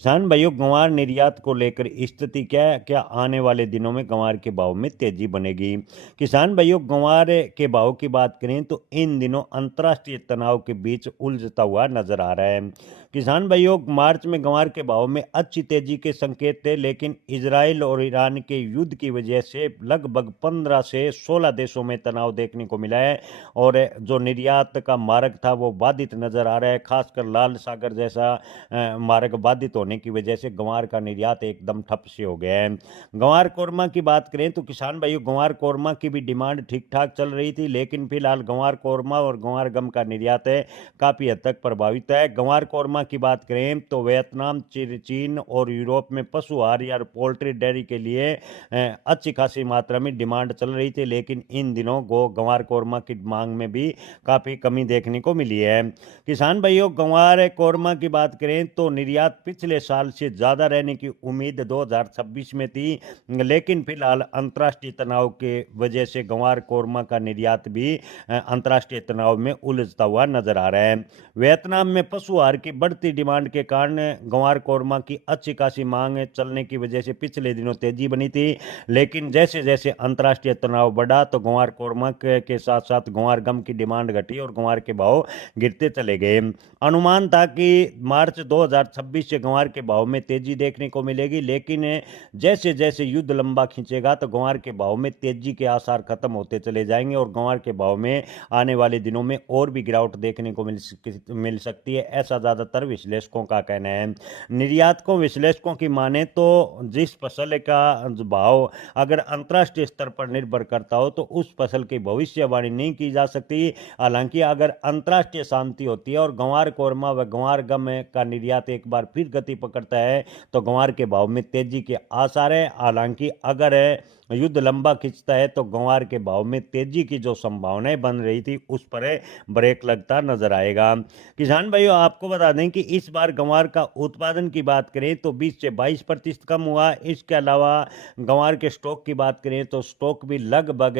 किसान भाइयों, गंवार निर्यात को लेकर स्थिति क्या है? क्या आने वाले दिनों में गंवार के भाव में तेजी बनेगी? किसान भाइयों, गंवार के भाव की बात करें तो इन दिनों अंतर्राष्ट्रीय तनाव के बीच उलझता हुआ नजर आ रहा है। किसान भाइयों, मार्च में गंवार के भाव में अच्छी तेजी के संकेत थे, लेकिन इजराइल और ईरान के युद्ध की वजह से लगभग 15 से 16 देशों में तनाव देखने को मिला है और जो निर्यात का मार्ग था वो बाधित नजर आ रहा है। खासकर लाल सागर जैसा मार्ग बाधित होने की वजह से गंवार का निर्यात एकदम ठप से हो गया है। गंवार कोरमा की बात करें तो किसान भाइयों, गंवार कोरमा की भी डिमांड ठीक ठाक चल रही थी, लेकिन फिलहाल गंवार कोरमा और गंवार गम का निर्यात है काफी हद तक प्रभावित है। गंवार कोरमा की बात करें तो वियतनाम, चीन और यूरोप में पशु आहार या पोल्ट्री डेयरी के लिए अच्छी खासी मात्रा में डिमांड चल रही थी, लेकिन इन दिनों गंवार कोरमा की मांग में भी काफी कमी देखने को मिली है। किसान भाइयों, गंवार कोरमा की बात करें तो निर्यात पिछले साल से ज्यादा रहने की उम्मीद 2026 में थी, लेकिन फिलहाल अंतर्राष्ट्रीय तनाव के वजह से गंवार कोरमा का निर्यात भी अंतर्राष्ट्रीय तनाव में उलझता हुआ नजर आ रहा है। वियतनाम में पशु आहार की बढ़ती डिमांड के कारण गंवार कोरमा की अच्छी खासी मांग चलने की वजह से पिछले दिनों तेजी बनी थी, लेकिन जैसे जैसे अंतर्राष्ट्रीय तनाव बढ़ा तो गंवार कोरमा के साथ साथ गंवार गम की डिमांड घटी और गंवार के भाव गिरते चले गए। अनुमान था कि मार्च 2026 से गंवार के भाव में तेजी देखने को मिलेगी, लेकिन जैसे जैसे युद्ध लंबा खींचेगा तो गंवार के भाव में तेजी के आसार खत्म होते चले जाएंगे और गंवार के भाव में आने वाले दिनों में और भी गिरावट देखने को मिल सकती है, ऐसा ज्यादातर विश्लेषकों का कहना है। निर्यातकों विश्लेषकों की माने तो जिस फसल का भाव अगर अंतर्राष्ट्रीय स्तर पर निर्भर करता हो तो उस फसल की भविष्यवाणी नहीं की जा सकती। हालांकि अगर अंतर्राष्ट्रीय शांति होती है और गंवार कोरमा व गंवार गम का निर्यात एक बार फिर गति पकड़ता है तो गंवार के भाव में तेजी के आसार है। हालांकि अगर युद्ध लंबा खिंचता है तो गंवार के भाव में तेजी की जो संभावनाएं बन रही थी उस पर ब्रेक लगता नजर आएगा। किसान भाइयों, आपको बता दें कि इस बार गंवार का उत्पादन की बात करें तो 20 से 22% कम हुआ। इसके अलावा गंवार के स्टॉक की बात करें तो स्टॉक भी लगभग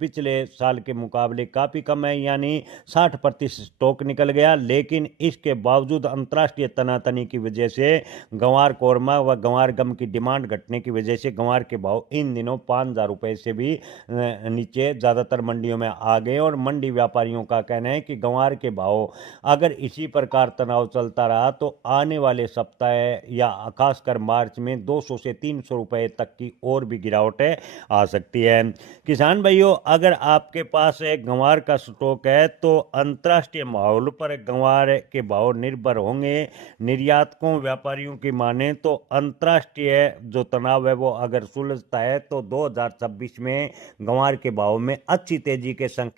पिछले साल के मुकाबले काफी कम है, यानी 60% स्टॉक निकल गया। लेकिन इसके बावजूद अंतर्राष्ट्रीय तनातनी की वजह से गंवार कोरमा व गंवार गम की डिमांड घटने की वजह से गंवार के भाव इन दिनों 5,000 रुपए से भी नीचे ज्यादातर मंडियों में आ गए और मंडी व्यापारियों का कहना है कि गंवार के भाव अगर इसी प्रकार तनाव चलता रहा तो आने वाले सप्ताह या खासकर मार्च में 200 से 300 रुपए तक की और भी गिरावट आ सकती है। किसान भाइयों, अगर आपके पास एक गंवार का स्टॉक है तो अंतर्राष्ट्रीय माहौल पर गंवार के भाव निर्भर होंगे। निर्यातकों व्यापारियों की माने तो अंतर्राष्ट्रीय जो तनाव है वो अगर सुलझता है तो 2026 में गंवार के भाव में अच्छी तेजी के संकेत